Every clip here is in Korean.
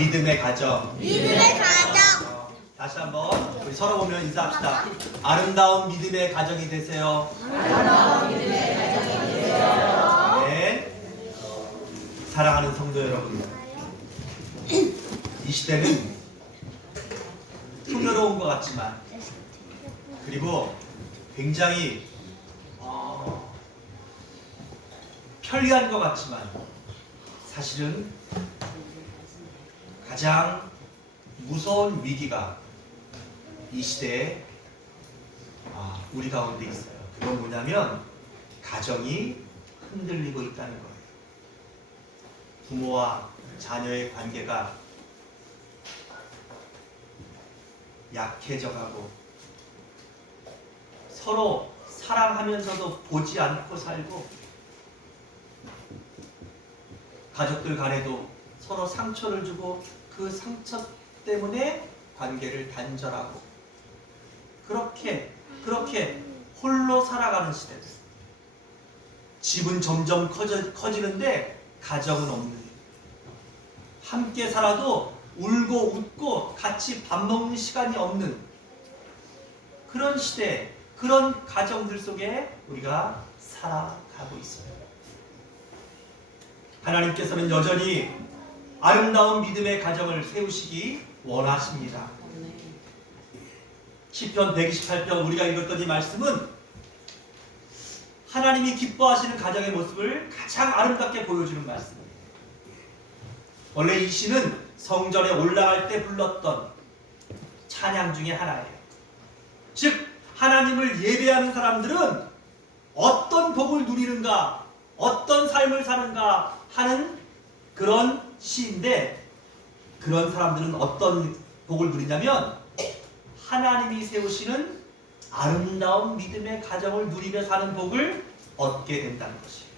믿음의 가정. 믿음의 가정. 다시 한번 우리 서로 보면 인사합시다. 아름다운 믿음의 가정이 되세요. 아름다운 믿음의 가정이 되세요. 네. 사랑하는 성도 여러분, 이 시대는 풍요로운 것 같지만, 그리고 굉장히 편리한 것 같지만, 사실은 가장 무서운 위기가 이 시대에 우리 가운데 있어요. 그건 뭐냐면 가정이 흔들리고 있다는 거예요. 부모와 자녀의 관계가 약해져가고 서로 사랑하면서도 보지 않고 살고, 가족들 간에도 서로 상처를 주고 그 상처 때문에 관계를 단절하고, 그렇게 홀로 살아가는 시대. 집은 점점 커지는데 가정은 없는, 함께 살아도 울고 웃고 같이 밥 먹는 시간이 없는 그런 시대, 그런 가정들 속에 우리가 살아가고 있어요. 하나님께서는 여전히 아름다운 믿음의 가정을 세우시기 원하십니다. 시편 128편 우리가 읽었던 이 말씀은 하나님이 기뻐하시는 가정의 모습을 가장 아름답게 보여주는 말씀입니다. 원래 이 시는 성전에 올라갈 때 불렀던 찬양 중에 하나예요. 즉 하나님을 예배하는 사람들은 어떤 복을 누리는가, 어떤 삶을 사는가 하는 그런 시인데, 그런 사람들은 어떤 복을 누리냐면 하나님이 세우시는 아름다운 믿음의 가정을 누리며 사는 복을 얻게 된다는 것이에요.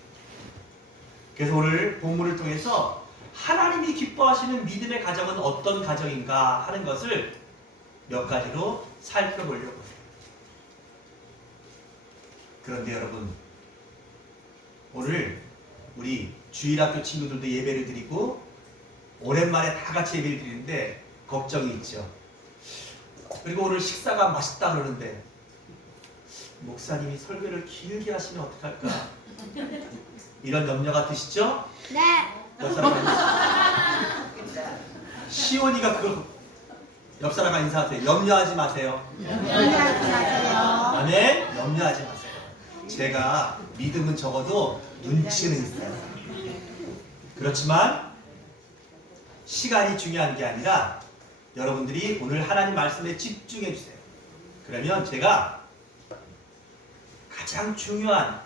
그래서 오늘 본문을 통해서 하나님이 기뻐하시는 믿음의 가정은 어떤 가정인가 하는 것을 몇 가지로 살펴보려고 해요. 그런데 여러분, 오늘 우리 주일학교 친구들도 예배를 드리고 오랜만에 다 같이 예배를 드리는데 걱정이 있죠. 그리고 오늘 식사가 맛있다 그러는데 목사님이 설교를 길게 하시면 어떡할까, 이런 염려가 드시죠? 네. 옆 사람과 시온이가 그 옆 사람과 인사하세요. 염려하지 마세요. 염려하지 마세요. 아멘. 염려하지 마세요. 제가 믿음은 적어도 눈치는 있어요. 그렇지만 시간이 중요한 게 아니라 여러분들이 오늘 하나님 말씀에 집중해 주세요. 그러면 제가 가장 중요한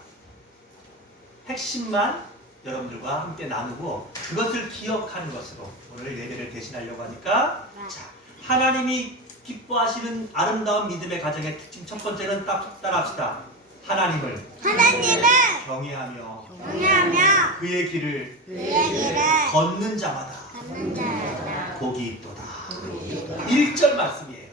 핵심만 여러분들과 함께 나누고 그것을 기억하는 것으로 오늘 예배를 대신하려고 하니까, 자, 하나님이 기뻐하시는 아름다운 믿음의 가정의 특징 첫 번째는 딱 따라합시다. 하나님을 경외하며 그의 길을 걷는 자마다 복이 있도다. 1절 말씀이에요.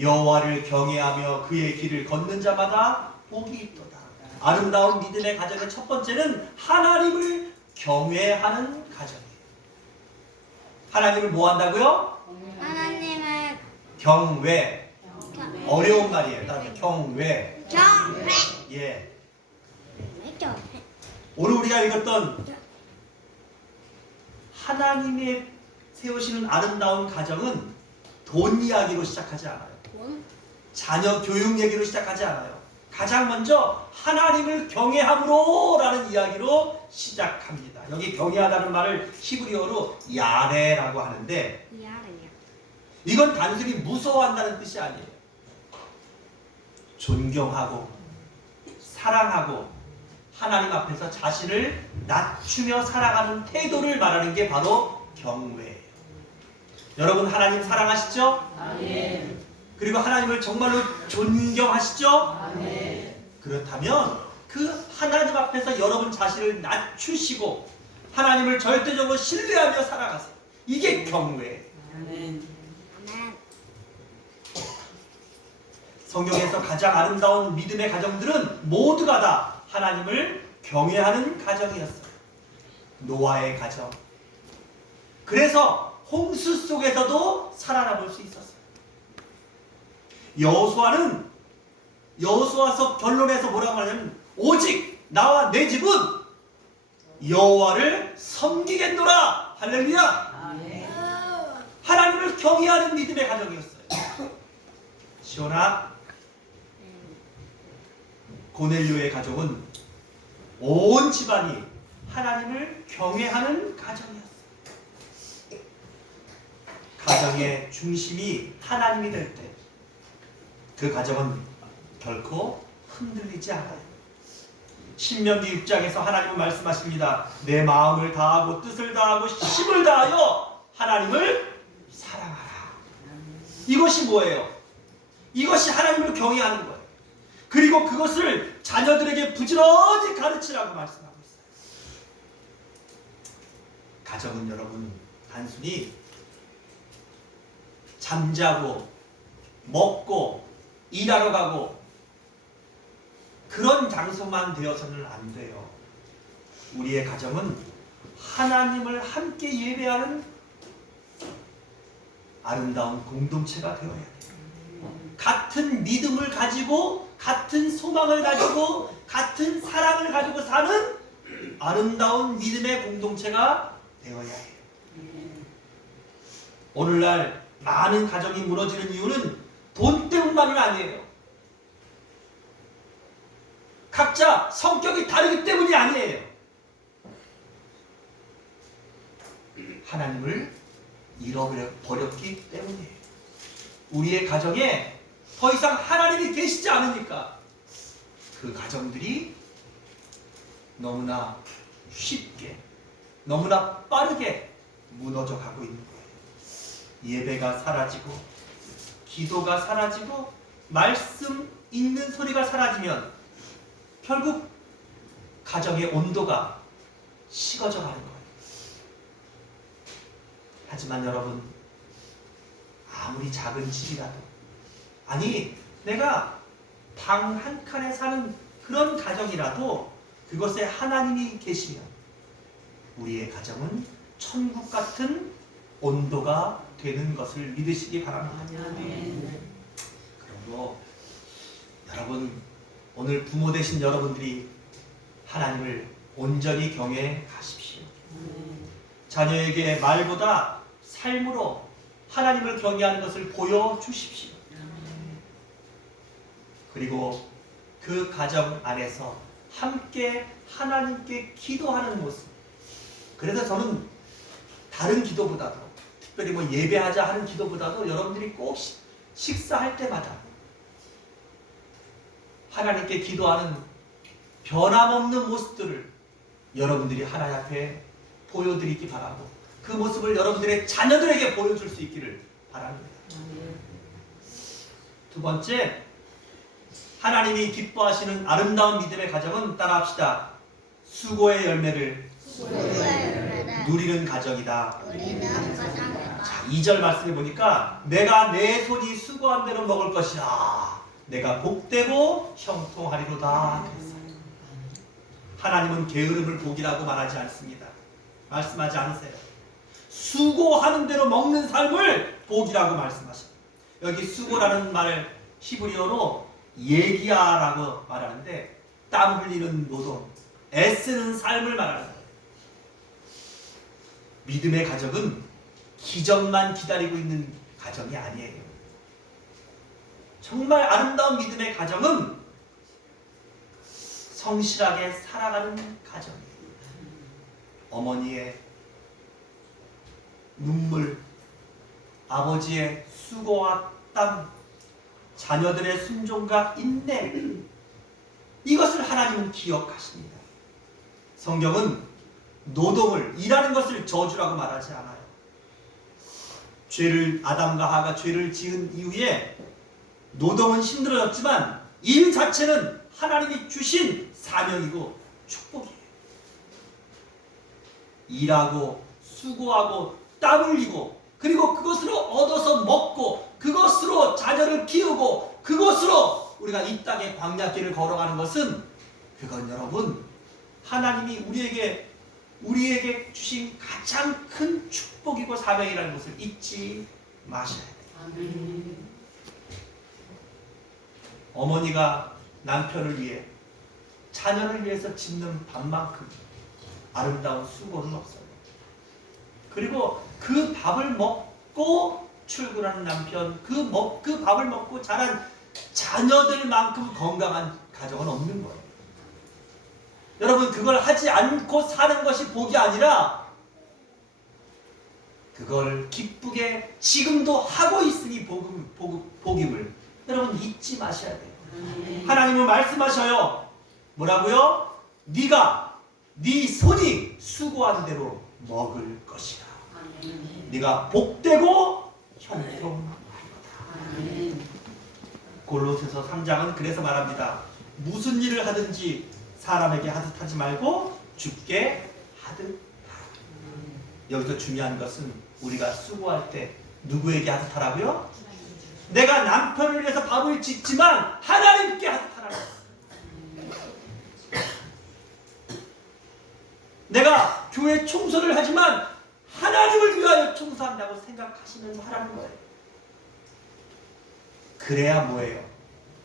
여호와를 경외하며 그의 길을 걷는 자마다 복이 있도다. 아름다운 믿음의 가정의 첫 번째는 하나님을 경외하는 가정이에요. 하나님을 뭐 한다고요? 하나님을 경외. 어려운 말이에요. 따라서 경외. 경외. 예. 오늘 우리가 읽었던 하나님의 세우시는 아름다운 가정은 돈 이야기로 시작하지 않아요. 자녀 교육 얘기로 시작하지 않아요. 가장 먼저 하나님을 경외함으로 라는 이야기로 시작합니다. 여기 경외하다는 말을 히브리어로 야레라고 하는데, 이건 단순히 무서워한다는 뜻이 아니에요. 존경하고 사랑하고 하나님 앞에서 자신을 낮추며 살아가는 태도를 말하는 게 바로 경외예요. 여러분 하나님 사랑하시죠? 아멘. 그리고 하나님을 정말로 존경하시죠? 아멘. 그렇다면 그 하나님 앞에서 여러분 자신을 낮추시고 하나님을 절대적으로 신뢰하며 살아가세요. 이게 경외예요. 아멘. 성경에서 가장 아름다운 믿음의 가정들은 모두가 다 하나님을 경외하는 가정이었어요. 노아의 가정. 그래서 홍수 속에서도 살아남을 수 있었어요. 여호수아는 여호수아서 결론에서 뭐라고 하냐면 오직 나와 내 집은 여호와를 섬기겠노라. 할렐루야. 아멘. 하나님을 경외하는 믿음의 가정이었어요. 시온아, 고넬료의 가족은 온 집안이 하나님을 경외하는 가정이었어요. 가정의 중심이 하나님이 될 때 그 가정은 결코 흔들리지 않아요. 신명기 6장에서 하나님은 말씀하십니다. 내 마음을 다하고 뜻을 다하고 힘을 다하여 하나님을 사랑하라. 이것이 뭐예요? 이것이 하나님을 경외하는 거예요. 그리고 그것을 자녀들에게 부지런히 가르치라고 말씀하고 있어요. 가정은 여러분 단순히 잠자고 먹고 일하러 가고 그런 장소만 되어서는 안 돼요. 우리의 가정은 하나님을 함께 예배하는 아름다운 공동체가 되어야 돼요. 같은 믿음을 가지고 같은 소망을 가지고 같은 사랑을 가지고 사는 아름다운 믿음의 공동체가 되어야 해요. 오늘날 많은 가정이 무너지는 이유는 돈 때문만은 아니에요. 각자 성격이 다르기 때문이 아니에요. 하나님을 잃어버렸기 때문이에요. 우리의 가정에 더 이상 하나님이 계시지 않으니까 그 가정들이 너무나 쉽게 너무나 빠르게 무너져 가고 있는 거예요. 예배가 사라지고 기도가 사라지고 말씀 읽는 소리가 사라지면 결국 가정의 온도가 식어져 가는 거예요. 하지만 여러분, 아무리 작은 집이라도, 아니 내가 방 한 칸에 사는 그런 가정이라도 그것에 하나님이 계시면 우리의 가정은 천국 같은 온도가 되는 것을 믿으시기 바랍니다. 아멘. 그리고 여러분, 오늘 부모 되신 여러분들이 하나님을 온전히 경외하십시오. 자녀에게 말보다 삶으로 하나님을 경외하는 것을 보여주십시오. 그리고 그 가정 안에서 함께 하나님께 기도하는 모습. 그래서 저는 다른 기도보다도, 특별히 뭐 예배하자 하는 기도보다도 여러분들이 꼭 식사할 때마다 하나님께 기도하는 변함없는 모습들을 여러분들이 하나님 앞에 보여드리기 바라고, 그 모습을 여러분들의 자녀들에게 보여줄 수 있기를 바랍니다. 두 번째, 하나님이 기뻐하시는 아름다운 믿음의 가정은 따라합시다. 수고의 열매를 누리는 가정이다. 자, 2절 말씀해 보니까 내가 내 손이 수고한 대로 먹을 것이라. 내가 복되고 형통하리로다. 그랬어요. 하나님은 게으름을 복이라고 말하지 않습니다. 말씀하지 않으세요. 수고하는 대로 먹는 삶을 복이라고 말씀하십니다. 여기 수고라는 말을 히브리어로 예기야라고 말하는데 땀 흘리는 노동, 애쓰는 삶을 말하는 거예요. 믿음의 가정은 기적만 기다리고 있는 가정이 아니에요. 정말 아름다운 믿음의 가정은 성실하게 살아가는 가정이에요. 어머니의 눈물, 아버지의 수고와 땀, 자녀들의 순종과 인내, 이것을 하나님은 기억하십니다. 성경은 노동을, 일하는 것을 저주라고 말하지 않아요. 아담과 하가 죄를 지은 이후에 노동은 힘들어졌지만 일 자체는 하나님이 주신 사명이고 축복이에요. 일하고 수고하고 땀 흘리고, 그리고 그것으로 얻어서 먹고, 그것으로 자녀를 키우고, 그것으로 우리가 이 땅의 광야길을 걸어가는 것은, 그건 여러분 하나님이 우리에게 우리에게 주신 가장 큰 축복이고 사명이라는 것을 잊지 마셔야 돼요. 아멘. 어머니가 남편을 위해 자녀를 위해서 짓는 밥만큼 아름다운 수고는 없어요. 그리고 그 밥을 먹고 출근하는 남편, 그 밥을 먹고 자란 자녀들만큼 건강한 가정은 없는 거예요. 여러분, 그걸 하지 않고 사는 것이 복이 아니라 그걸 기쁘게 지금도 하고 있으니 복임을 여러분 잊지 마셔야 돼요. 하나님은 말씀하셔요. 뭐라고요? 네가 네 손이 수고한 대로 먹을 것이다. 네가 복되고 형통하리로다. 골로새서 3장은 그래서 말합니다. 무슨 일을 하든지 사람에게 하듯 하지 말고 주께 하듯 하라. 여기서 중요한 것은 우리가 수고할 때 누구에게 하듯 하라고요? 내가 남편을 위해서 밥을 짓지만 하나님께 하듯 하라고. 내가 교회 청소를 하지만 하나님을 위하여 청소한다고 생각하시면서 하라는 거예요. 그래야 뭐예요?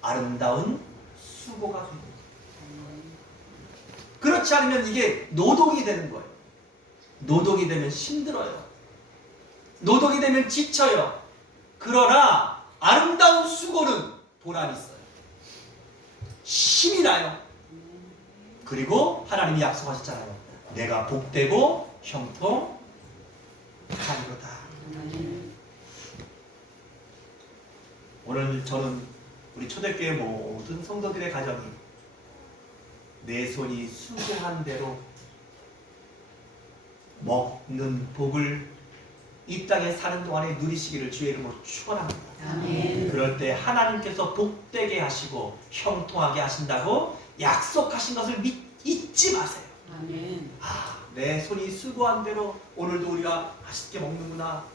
아름다운 수고가 됩니다. 그렇지 않으면 이게 노동이 되는 거예요. 노동이 되면 힘들어요. 노동이 되면 지쳐요. 그러나 아름다운 수고는 보람이 있어요. 힘이 나요. 그리고 하나님이 약속하셨잖아요. 내가 복되고 형통하리로다. 오늘 저는 우리 초대교회 모든 성도들의 가정이 내 손이 수고한 대로 먹는 복을 이 땅에 사는 동안에 누리시기를 주의 이름으로 축원합니다. 아멘. 그럴 때 하나님께서 복되게 하시고 형통하게 하신다고 약속하신 것을 잊지 마세요. 아멘. 내 손이 수고한 대로 오늘도 우리가 맛있게 먹는구나.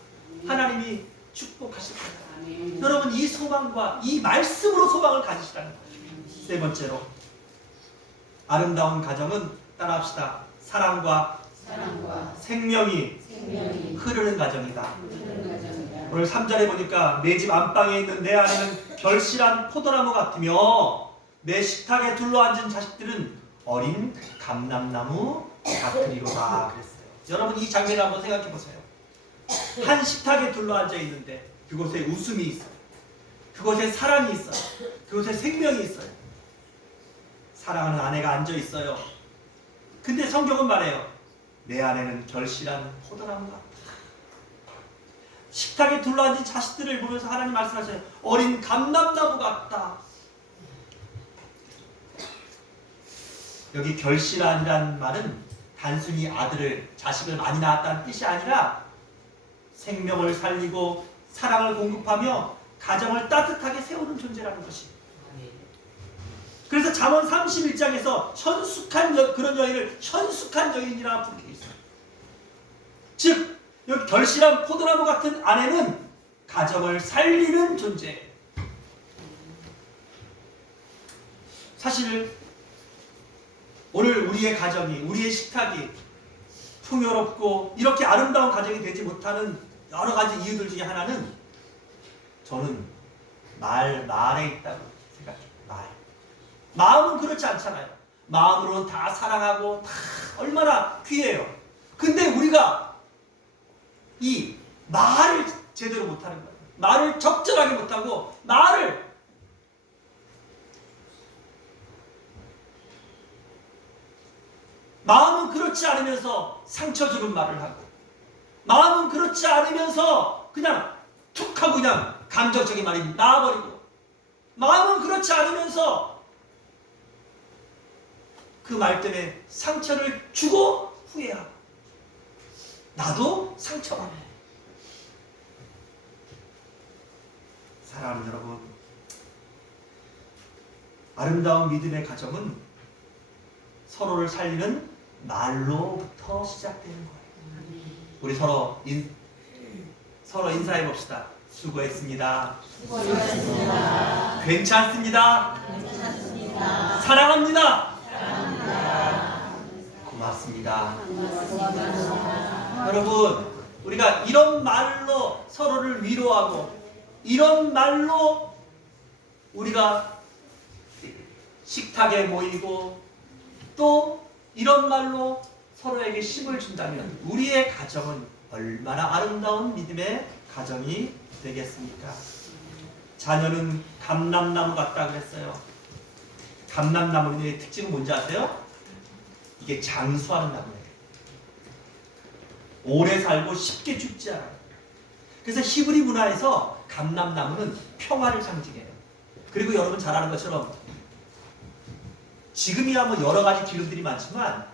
하나님이 축복하실 거예요. 아멘. 여러분, 이 소망과 이 말씀으로 소망을 가지시라는 거예요. 세 번째로, 아름다운 가정은 따라합시다. 사랑과 생명이 흐르는 가정이다. 오늘 3절에 보니까 내 집 안방에 있는 내 아내는 결실한 포도나무 같으며 내 식탁에 둘러앉은 자식들은 어린 감람나무 같으리로다 그랬어요. 여러분, 이 장면을 한번 생각해 보세요. 한 식탁에 둘러앉아 있는데 그곳에 웃음이 있어요. 그곳에 사랑이 있어요. 그곳에 생명이 있어요. 사랑하는 아내가 앉아 있어요. 근데 성경은 말해요. 내 아내는 결실한 포도나무 같다. 식탁에 둘러앉은 자식들을 보면서 하나님 말씀하셔요. 어린 감람나무 같다. 여기 결실한이라는 말은 단순히 자식을 많이 낳았다는 뜻이 아니라 생명을 살리고 사랑을 공급하며 가정을 따뜻하게 세우는 존재라는 것입니다. 그래서 잠언 31장에서 그런 여인을 현숙한 여인이라 부르고 있어요. 즉 여기 결실한 포도나무 같은 아내는 가정을 살리는 존재예요. 사실 오늘 우리의 가정이, 우리의 식탁이 풍요롭고 이렇게 아름다운 가정이 되지 못하는 여러 가지 이유들 중에 하나는 저는 말에 있다고 생각해요. 마음은 그렇지 않잖아요. 마음으로는 다 사랑하고 다 얼마나 귀해요. 근데 우리가 이 말을 제대로 못하는 거예요. 말을 적절하게 못하고 마음은 그렇지 않으면서 상처 주는 말을 하고, 마음은 그렇지 않으면서 그냥 툭 하고 그냥 감정적인 말이 나와버리고, 마음은 그렇지 않으면서 그 말 때문에 상처를 주고 후회하고, 나도 상처받네. 사랑하는 여러분, 아름다운 믿음의 가정은 서로를 살리는 말로부터 시작되는 거예요. 우리 서로 인사해 봅시다. 수고했습니다. 괜찮습니다. 사랑합니다. 반갑습니다. 여러분, 우리가 이런 말로 서로를 위로하고 이런 말로 우리가 식탁에 모이고 또 이런 말로 서로에게 힘을 준다면 우리의 가정은 얼마나 아름다운 믿음의 가정이 되겠습니까? 자녀는 감람나무 같다 그랬어요. 감람나무의 특징은 뭔지 아세요? 이게 장수하는 나무예요. 오래 살고 쉽게 죽지 않아요. 그래서 히브리 문화에서 감람나무는 평화를 상징해요. 그리고 여러분 잘 아는 것처럼 지금이야 뭐 여러 가지 기름들이 많지만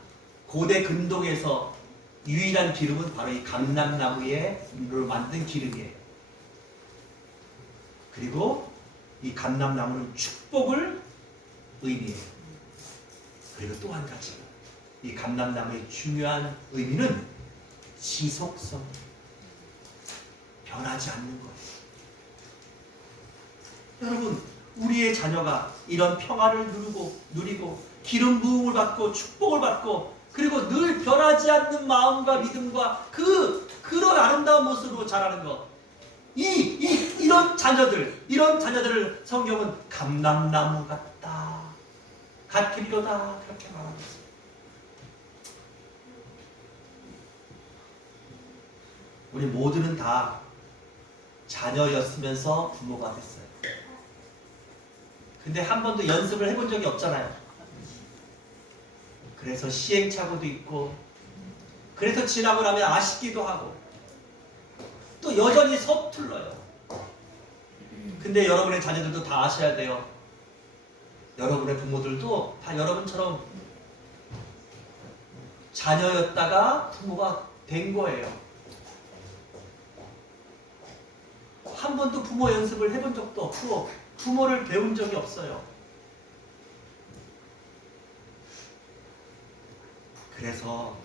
고대 근동에서 유일한 기름은 바로 이 감람나무로 만든 기름이에요. 그리고 이 감람나무는 축복을 의미해요. 그리고 또 한 가지, 이 감람나무의 중요한 의미는 지속성, 변하지 않는 거예요. 여러분, 우리의 자녀가 이런 평화를 누리고 기름 부음을 받고 축복을 받고 그리고 늘 변하지 않는 마음과 믿음과 그런 아름다운 모습으로 자라는 것, 이런 자녀들을 성경은 감람나무 같으리로다 그렇게 말하고 있습니다. 우리 모두는 다 자녀였으면서 부모가 됐어요. 근데 한 번도 연습을 해본 적이 없잖아요. 그래서 시행착오도 있고, 그래서 지나고 나면 아쉽기도 하고, 또 여전히 서툴러요. 근데 여러분의 자녀들도 다 아셔야 돼요. 여러분의 부모들도 다 여러분처럼 자녀였다가 부모가 된 거예요. 한 번도 부모 연습을 해본 적도 없고 부모를 배운 적이 없어요. 그래서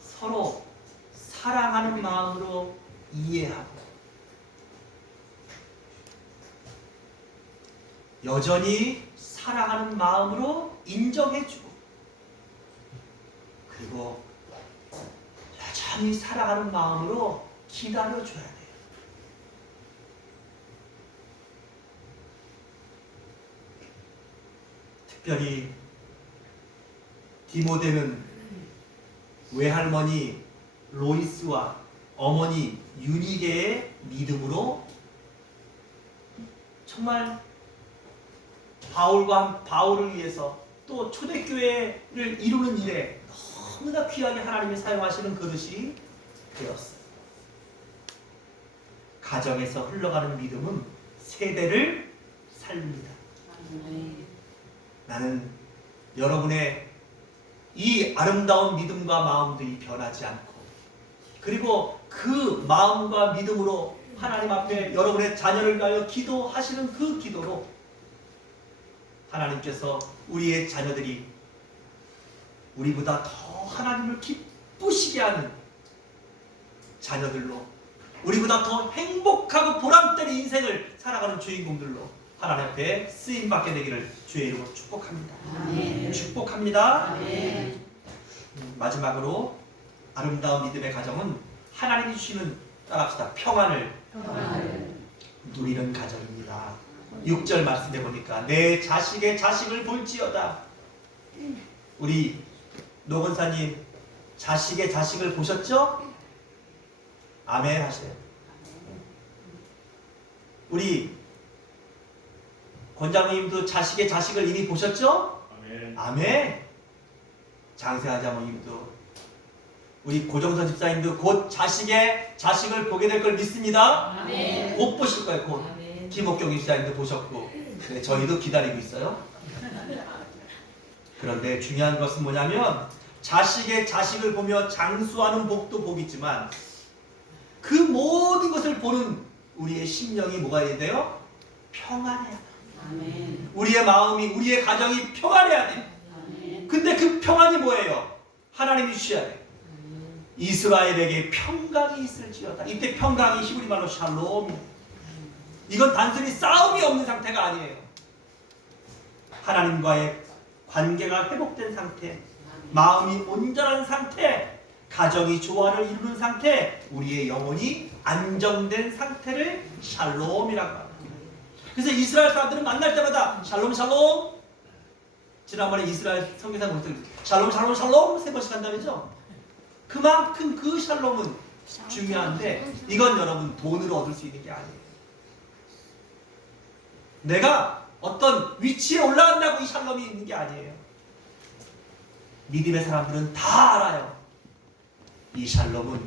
서로 사랑하는 마음으로 이해하고 여전히 사랑하는 마음으로 인정해주고 그리고 여전히 사랑하는 마음으로 기다려줘야 돼요. 특별히 디모데는 외할머니 로이스와 어머니 유니게의 믿음으로 정말 바울을 위해서 또 초대교회를 이루는 일에 너무나 귀하게 하나님이 사용하시는 그릇이 되었어요. 가정에서 흘러가는 믿음은 세대를 살립니다. 나는 여러분의 이 아름다운 믿음과 마음들이 변하지 않고 그리고 그 마음과 믿음으로 하나님 앞에 여러분의 자녀를 위하여 기도하시는 그 기도로 하나님께서 우리의 자녀들이 우리보다 더 하나님을 기쁘시게 하는 자녀들로 우리보다 더 행복하고 보람된 인생을 살아가는 주인공들로 하나님 앞에 쓰임받게 되기를 주의 이름으로 축복합니다. 아멘. 축복합니다. 아멘. 마지막으로 아름다운 믿음의 가정은 하나님이 주시는 따라합시다. 평안을 누리는 가정입니다. 6절 말씀해 보니까 내 자식의 자식을 볼지어다. 우리 노건사님 자식의 자식을 보셨죠? 아멘 하세요. 우리 권장모님도 자식의 자식을 이미 보셨죠? 아멘. 아멘. 장세한 장모님도 우리 고정선 집사님도 곧 자식의 자식을 보게 될 걸 믿습니다. 아멘. 곧 보실 거예요. 곧. 아멘. 김옥경 집사님도 보셨고 네, 저희도 기다리고 있어요. 그런데 중요한 것은 뭐냐면 자식의 자식을 보며 장수하는 복도 복이지만 그 모든 것을 보는 우리의 심령이 뭐가 해야 돼요? 평안해야 돼요. 아멘. 우리의 마음이 우리의 가정이 평안해야 돼요. 아멘. 근데 그 평안이 뭐예요? 하나님이 주셔야 돼요. 이스라엘에게 평강이 있을지어다. 이때 평강이 히브리 말로 샬롬이에요. 이건 단순히 싸움이 없는 상태가 아니에요. 하나님과의 관계가 회복된 상태, 마음이 온전한 상태, 가정이 조화를 이루는 상태, 우리의 영혼이 안정된 상태를 샬롬이라고 합니다. 그래서 이스라엘 사람들은 만날 때마다 샬롬 샬롬, 지난번에 이스라엘 선교사 모습 샬롬 샬롬 샬롬 3번씩 한다면서 그만큼 그 샬롬은 중요한데 이건 여러분 돈으로 얻을 수 있는 게 아니에요. 내가 어떤 위치에 올라간다고 이 샬롬이 있는 게 아니에요. 믿음의 사람들은 다 알아요. 이 샬롬은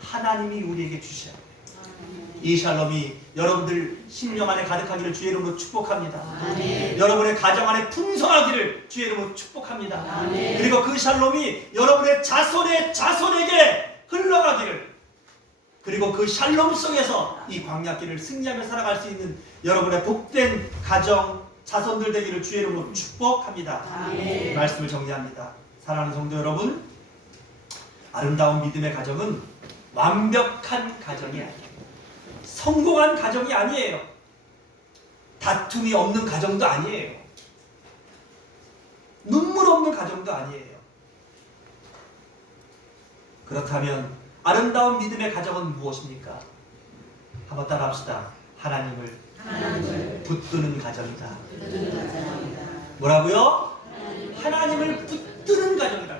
하나님이 우리에게 주셔야 돼요. 이 샬롬이 여러분들 심령 안에 가득하기를 주의 이름으로 축복합니다. 아멘. 여러분의 가정 안에 풍성하기를 주의 이름으로 축복합니다. 아멘. 그리고 그 샬롬이 여러분의 자손의 자손에게 흘러가기를, 그리고 그 샬롬 속에서 이 광야길을 승리하며 살아갈 수 있는 여러분의 복된 가정 자손들 되기를 주의 이름으로 축복합니다. 아멘. 말씀을 정리합니다. 사랑하는 성도 여러분, 아름다운 믿음의 가정은 완벽한 가정이 아니에요. 성공한 가정이 아니에요. 다툼이 없는 가정도 아니에요. 눈물 없는 가정도 아니에요. 그렇다면 아름다운 믿음의 가정은 무엇입니까? 한번 따라합시다. 하나님을 붙드는 가정이다. 뭐라고요? 하나님을 붙드는 가정이다.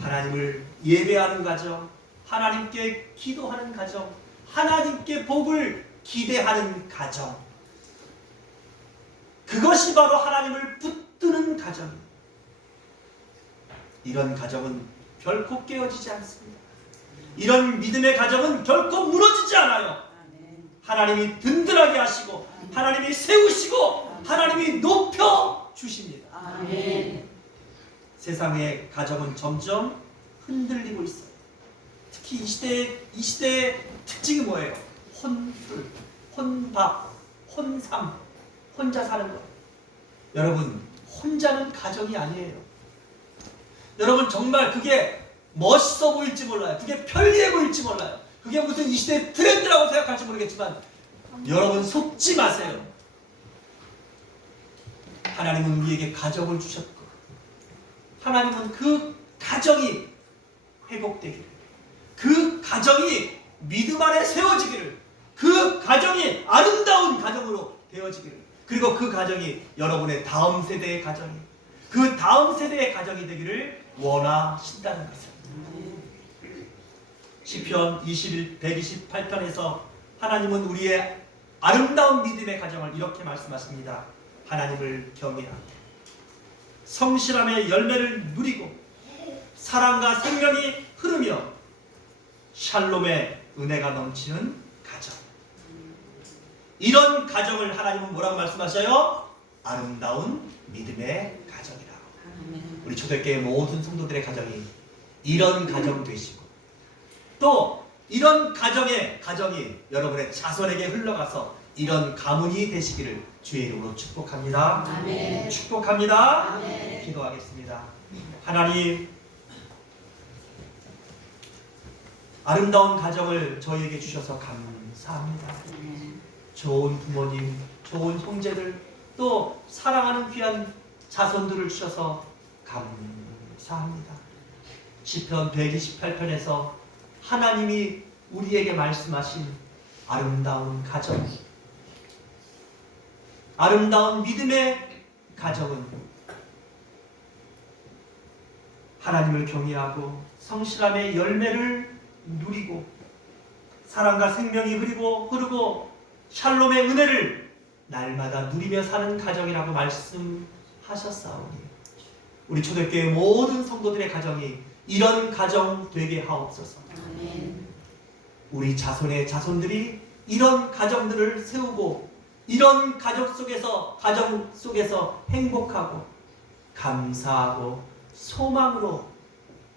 하나님을 예배하는 가정, 하나님께 기도하는 가정, 하나님께 복을 기대하는 가정, 그것이 바로 하나님을 붙드는 가정입니다. 이런 가정은 결코 깨어지지 않습니다. 이런 믿음의 가정은 결코 무너지지 않아요. 하나님이 든든하게 하시고 하나님이 세우시고 하나님이 높여 주십니다. 아멘. 세상의 가정은 점점 흔들리고 있어요. 특히 이 시대의 특징이 뭐예요? 혼술, 혼밥, 혼삼, 혼자 사는 거예요. 여러분, 혼자는 가정이 아니에요. 여러분, 정말 그게 멋있어 보일지 몰라요. 그게 편리해 보일지 몰라요. 그게 무슨 이 시대의 트렌드라고 생각할지 모르겠지만 여러분 속지 마세요. 하나님은 우리에게 가정을 주셨고 하나님은 그 가정이 회복되기를, 그 가정이 믿음 안에 세워지기를, 그 가정이 아름다운 가정으로 되어지기를, 그리고 그 가정이 여러분의 다음 세대의 가정이, 그 다음 세대의 가정이 되기를 원하신다는 것입니다. 시편 128편에서 하나님은 우리의 아름다운 믿음의 가정을 이렇게 말씀하십니다. 하나님을 경외하고 성실함의 열매를 누리고 사랑과 생명이 흐르며 샬롬의 은혜가 넘치는 가정. 이런 가정을 하나님은 뭐라고 말씀하셔요? 아름다운 믿음의 가정이라고. 우리 초대교회 모든 성도들의 가정이 이런 가정 되시고 또 이런 가정이 여러분의 자손에게 흘러가서 이런 가문이 되시기를 주의 이름으로 축복합니다. 아멘. 축복합니다. 아멘. 기도하겠습니다. 하나님, 아름다운 가정을 저희에게 주셔서 감사합니다. 좋은 부모님, 좋은 형제들, 또 사랑하는 귀한 자손들을 주셔서 감사합니다. 시편 128편에서 하나님이 우리에게 말씀하신 아름다운 가정, 아름다운 믿음의 가정은 하나님을 경외하고 성실함의 열매를 누리고 사랑과 생명이 흐르고 샬롬의 은혜를 날마다 누리며 사는 가정이라고 말씀하셨사오니 우리 초대교회 모든 성도들의 가정이 이런 가정 되게 하옵소서. 아멘. 우리 자손의 자손들이 이런 가정들을 세우고 이런 가정 속에서 행복하고 감사하고 소망으로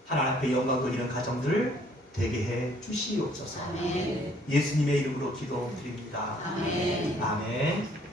하나님 앞에 영광 돌리는 가정들을 되게 해 주시옵소서. 아멘. 예수님의 이름으로 기도드립니다. 아멘. 아멘.